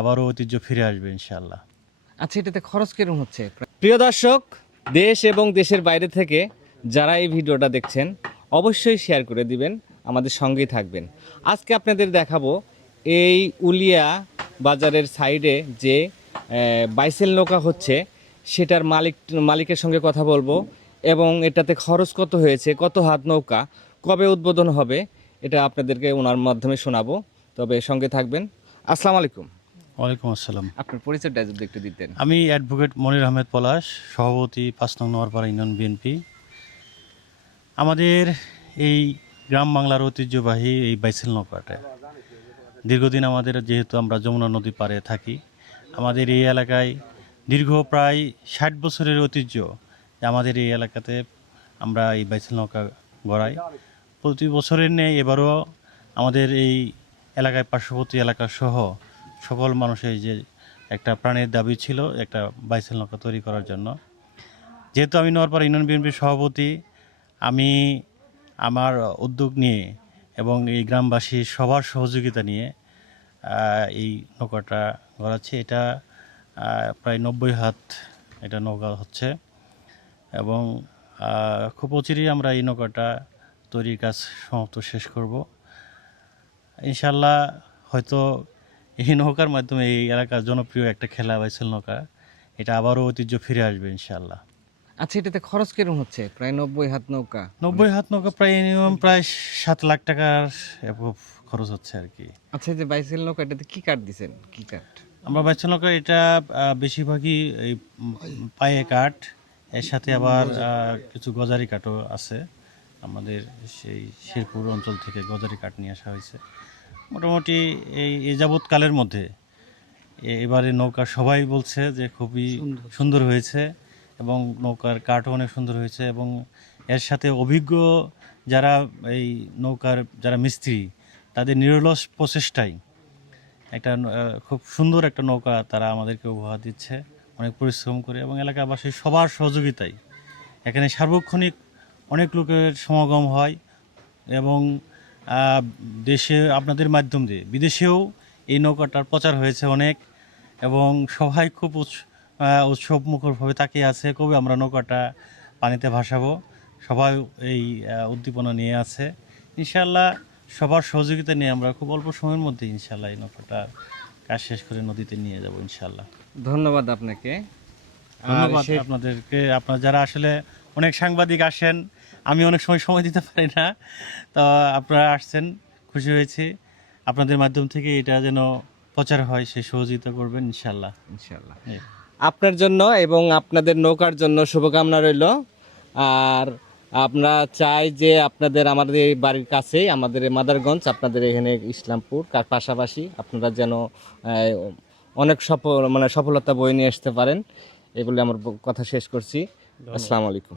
আবারও ঐতিহ্য ফিরে আসবে ইনশাআল্লাহ। আচ্ছা, এটাতে খরচ কিরকম হচ্ছে? প্রিয় দর্শক, দেশ এবং দেশের বাইরে থেকে যারা এই ভিডিওটা দেখছেন অবশ্যই শেয়ার করে দিবেন, আমাদের সঙ্গেই থাকবেন। আজকে আপনাদের দেখাবো এই উলিয়া বাজারের সাইডে যে বাইসেল নৌকা হচ্ছে সেটার মালিকের সঙ্গে কথা বলবো, এবং এটাতে খরচ কত হয়েছে, কত হাত নৌকা, কবে উদ্বোধন হবে, এটা আপনাদেরকে ওনার মাধ্যমে শোনাবো। তবে সঙ্গে থাকবেন। আসসালামু আলাইকুম। ওয়ালাইকুম আসসালাম। আপনার পরিচয়টা যদি একটু দিতেন। আমি অ্যাডভোকেট মনির আহমেদ পলাশ, সভাপতি ৫ নং নোয়ারপাড়া ইউনিয়ন বিএনপি। আমাদের এই গ্রাম বাংলার ঐতিহ্যবাহী এই বাইসেল নৌকাটা দীর্ঘদিন আমাদের, যেহেতু আমরা যমুনা নদী পাড়ে থাকি, আমাদের এই এলাকায় দীর্ঘ প্রায় ৬০ বছরের ঐতিহ্য। আমাদের এই এলাকাতে আমরা এই বাইসেল নৌকা গড়াই প্রতি বছরের নেই। এবারও আমাদের এই এলাকায় পার্শ্ববর্তী এলাকা সহ সকল মানুষের যে একটা প্রাণের দাবি ছিল একটা বাইসেল নৌকা তৈরি করার জন্য। যেহেতু আমি নোয়ারপাড়া ইউনিয়ন বিএনপির সভাপতি, আমি আমার উদ্যোগ নিয়ে এবং এই গ্রামবাসীর সবার সহযোগিতা নিয়ে এই নৌকাটা গড়াচ্ছি। এটা প্রায় ৯০ হাত এটা নৌকা হচ্ছে, এবং খুব অচিরেই আমরা এই নৌকাটা তৈরির কাজ সমাপ্ত শেষ করব ইনশাল্লাহ। হয়তো এই নৌকার মাধ্যমে এই এলাকার জনপ্রিয় একটা খেলা বাইসেল নৌকা, এটা আবারও ঐতিহ্য ফিরে আসবে ইনশাল্লাহ। আচ্ছা, এটাতে খরচ কিরকম হচ্ছে? প্রায় ৯০ হাত নৌকা। ৯০ হাত নৌকা প্রায় মিনিমাম প্রায় ৭ লাখ টাকার above খরচ হচ্ছে আর কি। আচ্ছা, এই যে বাইসেল নৌকা, এটাতে কি কাঠ দিছেন? কি কাঠ? আমরা বাইসেল নৌকা এটা বেশিরভাগই এই পায়ে কাঠ, এর সাথে আবার কিছু গজারি কাঠও আছে। আমাদের সেই শেরপুর অঞ্চল থেকে গজারি কাঠ নিয়ে আসা হয়েছে। মোটামুটি এই যাবৎকালের মধ্যে এবারে নৌকা সবাই বলছে যে খুবই সুন্দর হয়েছে, এবং নৌকার কাঠও অনেক সুন্দর হয়েছে, এবং এর সাথে অভিজ্ঞ যারা এই নৌকার যারা মিস্ত্রি, তাদের নিরলস প্রচেষ্টায় একটা খুব সুন্দর একটা নৌকা তারা আমাদেরকে উপহার দিচ্ছে অনেক পরিশ্রম করে, এবং এলাকাবাসীর সবার সহযোগিতায়। এখানে সার্বক্ষণিক অনেক লোকের সমাগম হয়, এবং দেশে আপনাদের মাধ্যম দিয়ে বিদেশেও এই নৌকাটার প্রচার হয়েছে অনেক, এবং সবাই খুব উৎসব মুখরভাবে তাকিয়ে আছে কবে আমরা নৌকাটা পানিতে ভাসাবো। সবাই এই উদ্দীপনা নিয়ে আছে। ইনশাল্লাহ সবার সহযোগিতা নিয়ে আমরা খুব অল্প সময়ের মধ্যে ইনশাল্লাহ এই নৌকাটা কাজ শেষ করে নদীতে নিয়ে যাব ইনশাল্লাহ। ধন্যবাদ আপনাকে। ধন্যবাদ আপনাদেরকে। আপনারা যারা আসলে অনেক সাংবাদিক আসেন, আমি অনেক সময় দিতে পারি না, তো আপনারা আসছেন, খুশি হয়েছি। আপনাদের মাধ্যম থেকে এটা যেন প্রচার হয় সেই সহযোগিতা করবেন ইনশাল্লাহ। ইনশাআল্লাহ আপনার জন্য এবং আপনাদের নৌকার জন্য শুভকামনা রইল। আর আমরা চাই যে আপনাদের, আমাদের এই বাড়ির কাছেই আমাদের এই মাদারগঞ্জ, আপনাদের এখানে ইসলামপুর পাশাপাশি আপনারা যেন অনেক সফলতা বয়ে নিয়ে আসতে পারেন, এগুলি আমার কথা শেষ করছি। আসসালামু আলাইকুম।